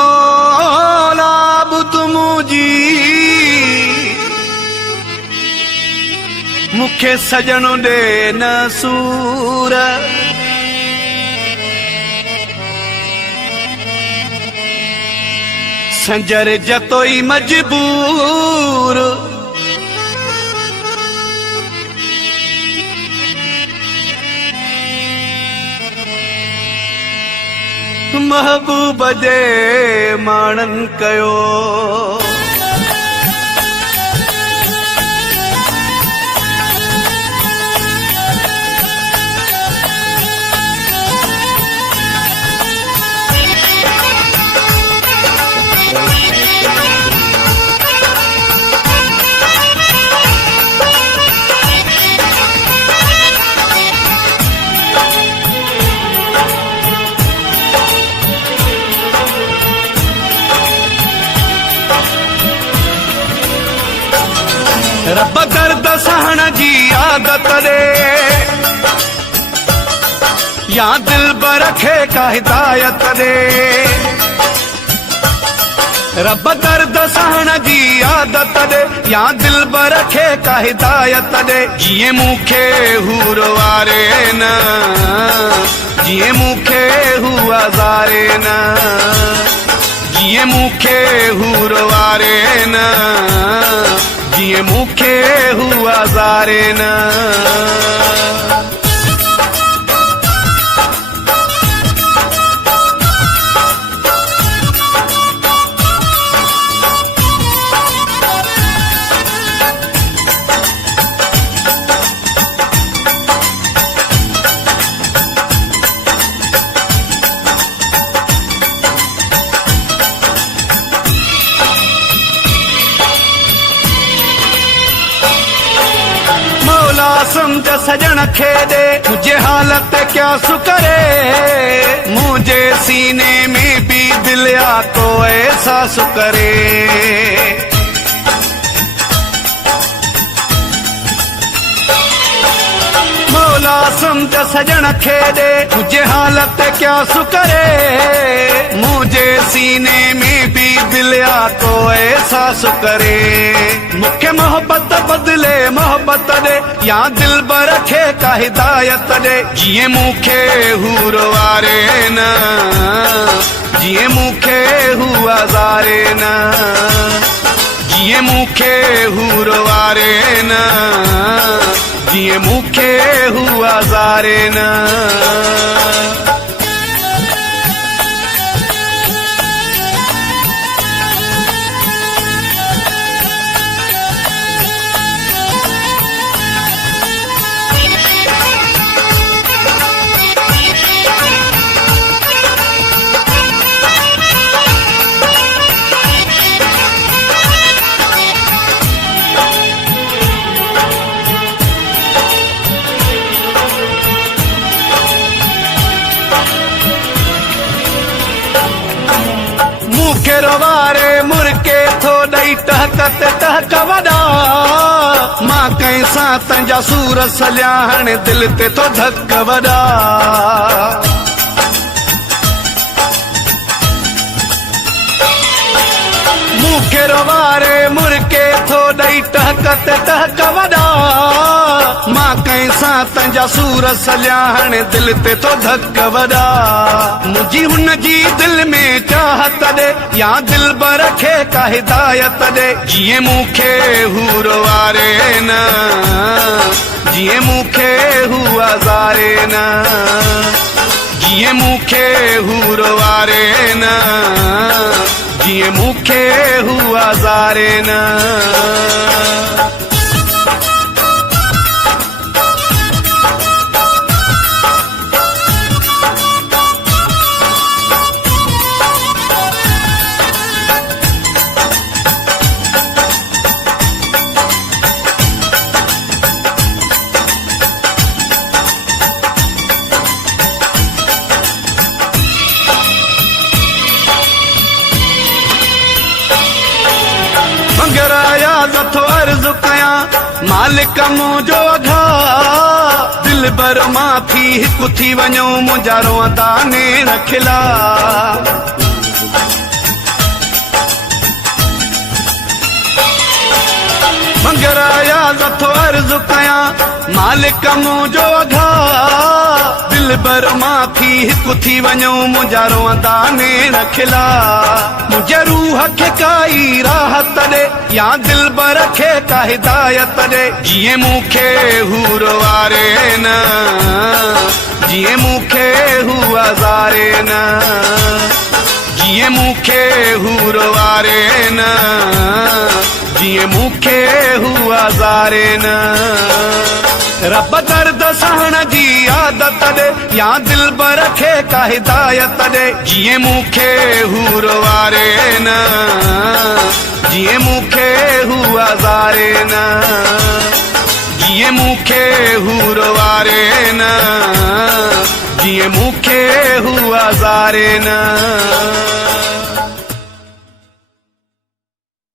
मौला बुत मुझी मुखे सजन दे न सूर संजर जतोई मजबूर महबूब जे माणन कयो रब दर्द सहन जी आदत दे या दिल बरखे का हिदायत दे रब दर्द सहन जी आदत दे या दिल बरखे का हिदायत दे जिए मुखे हूर वारे न जिए मुखे हुआ जारे न जिए मुखे हूर वारे न जिए मुखे हुआ जारे न समझ सजन खे दे मुझे हालत क्या सुकरे मुझे सीने में भी दिल आ तो ऐसा सुकरे मौला समझ सजन खे दे मुझे हालत क्या सुकरे मुझे सीने में भी दिल आ तो ऐसा सुकरे मुख्य मोहब्बत बदले मोहब्बत दे या दिल बरखे का हिदायत दे जिए मुखे हूर वारे न जिए मुखे हुआ जारे न जिए मुखे हूर वारे न जिए मुखे हुआ जारे न वारे मुरके थो दई टहकत टहक वड़ा मां कैसा तंजा सूर सलिया हाणे दिल ते तो धक वड़ा मुखे वारे मुरके थो दई टहकत टहक वड़ा मां कैसा तंजा सूर सलिया हाणे दिल ते तो धक वड़ा मुझी हुन जी दिल में चाहत दे या दिल बरखे का हिदायत दे जिए मुखे हूर वारे न जिए मुखे हुआ जारे न जिए मुखे हूर वारे न जिए मुखे हुआ जारे न मगर आया तो अर्ज कया मालिक मुंहिंजो अघा दिल बर माफ़ी हिकु थी वञो मुंहिंजा रोअंदा नेण खिला मंगराया नथो अर्ज़ु कयां मालिक मुंहिंजो अघा दिल बर माफ़ी हिकु थी वञो मुंहिंजा रोअंदा नेण खिला मुंहिंजे रूह खे काई राहत ॾे या दिल बर खे का हिदायत ॾे जीअं मूंखे हूर वारे न जीअं मूंखे हू हज़ारे न जीअं मूंखे हूर वारे न जीअं मूंखे हू हज़ारे न रब दर्द सहण जी आदत ॾे या दिल बर खे का हिदायत ॾे जीअं मूंखे हूर वारे न जीअं मूंखे हू हज़ारे न जीअं मूंखे हूर वारे न जीअं मूंखे हू हज़ारे न